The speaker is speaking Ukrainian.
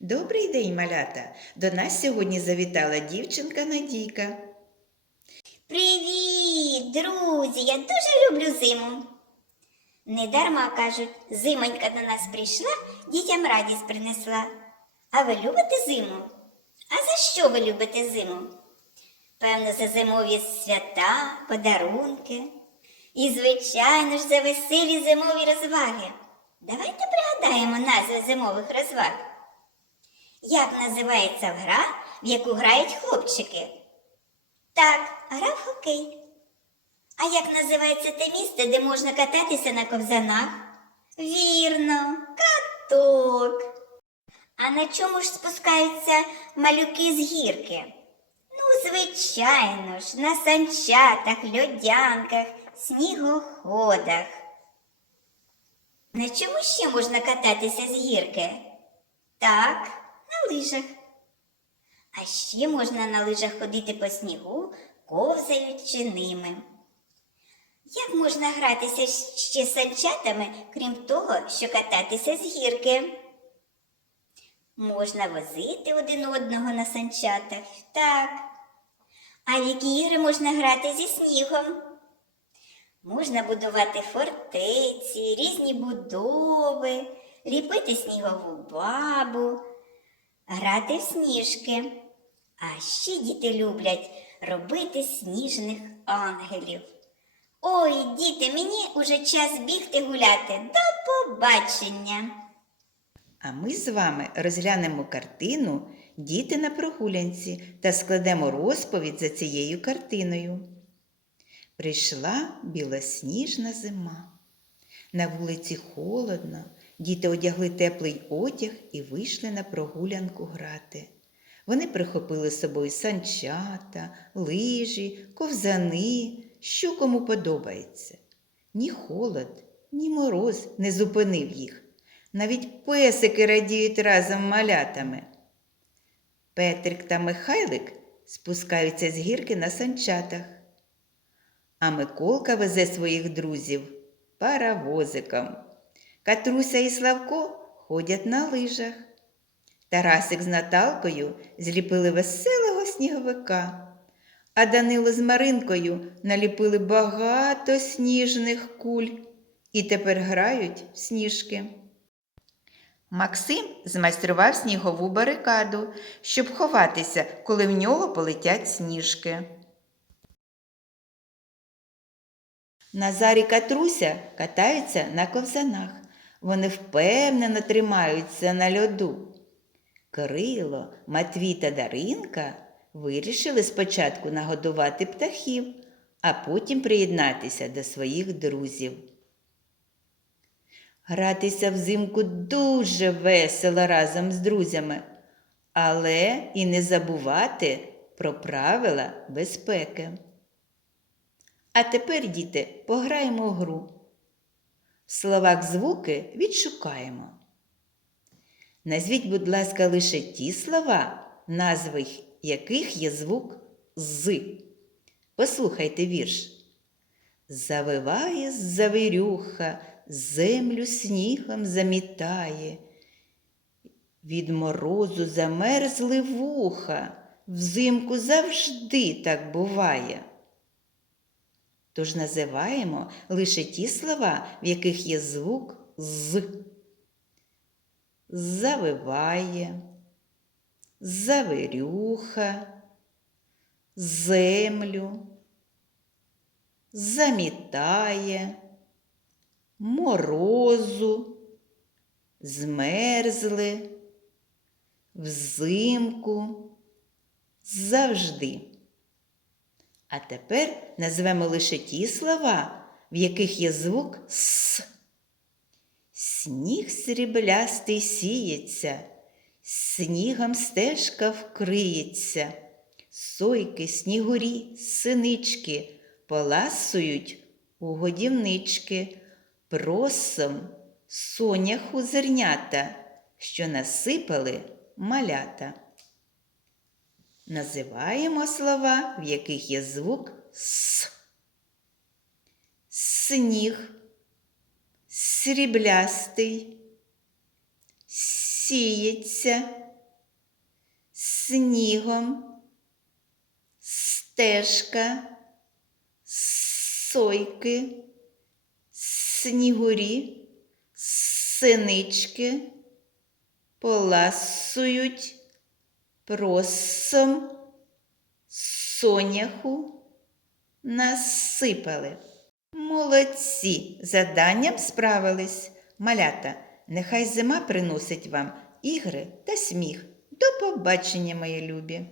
Добрий день, малята! До нас сьогодні завітала дівчинка Надійка. Привіт, друзі! Я дуже люблю зиму. Не дарма кажуть, зимонька до нас прийшла, дітям радість принесла. А ви любите зиму? А за що ви любите зиму? Певно, за зимові свята, подарунки. І, звичайно ж, за веселі зимові розваги. Давайте пригадаємо назви зимових розваг. Як називається гра, в яку грають хлопчики? Так, гра в хокей. А як називається те місце, де можна кататися на ковзанах? Вірно, каток. А на чому ж спускаються малюки з гірки? Ну, звичайно ж, на санчатах, льодянках, снігоходах. На чому ще можна кататися з гірки? Так, лижах. А ще можна на лижах ходити по снігу, ковзаючи ними. Як можна гратися ще з санчатами, крім того, що кататися з гірки? Можна возити один одного на санчатах, так. А в які ігри можна грати зі снігом? Можна будувати фортеці, різні будови, ліпити снігову бабу, грати в сніжки. А ще діти люблять робити сніжних ангелів. Ой, діти, мені уже час бігти гуляти. До побачення. А ми з вами розглянемо картину Діти на прогулянці та складемо розповідь за цією картиною. Прийшла білосніжна зима. На вулиці холодно, діти одягли теплий одяг і вийшли на прогулянку грати. Вони прихопили з собою санчата, лижі, ковзани, що кому подобається. Ні холод, ні мороз не зупинив їх. Навіть песики радіють разом малятами. Петрик та Михайлик спускаються з гірки на санчатах, а Миколка везе своїх друзів паровозиком. Катруся і Славко ходять на лижах. Тарасик з Наталкою зліпили веселого сніговика, а Данило з Маринкою наліпили багато сніжних куль і тепер грають в сніжки. Максим змайстрував снігову барикаду, щоб ховатися, коли в нього полетять сніжки. Назар і Катруся катаються на ковзанах. Вони впевнено тримаються на льоду. Кирило, Матвій та Даринка вирішили спочатку нагодувати птахів, а потім приєднатися до своїх друзів. Гратися взимку дуже весело разом з друзями, але і не забувати про правила безпеки. А тепер, діти, пограємо в гру. В словах звуки відшукаємо. Назвіть, будь ласка, лише ті слова, назви яких є звук з. Послухайте вірш. Завиває завирюха, землю снігом замітає. Від морозу замерзли вуха, взимку завжди так буває. Тож називаємо лише ті слова, в яких є звук з. Завиває, завирюха, землю, замітає, морозу, змерзли, взимку, завжди. А тепер назвемо лише ті слова, в яких є звук С. Сніг сріблястий сіється, снігом стежка вкриється, сойки, снігурі, синички поласують у годівнички, просом соняху зернята, що насипали малята. Називаємо слова, в яких є звук С. Сніг, сріблястий, сіється, снігом, стежка, сойки, снігурі, синички поласують просом соняху насипали. Молодці, заданням справились. Малята, нехай зима приносить вам ігри та сміх. До побачення, мої любі!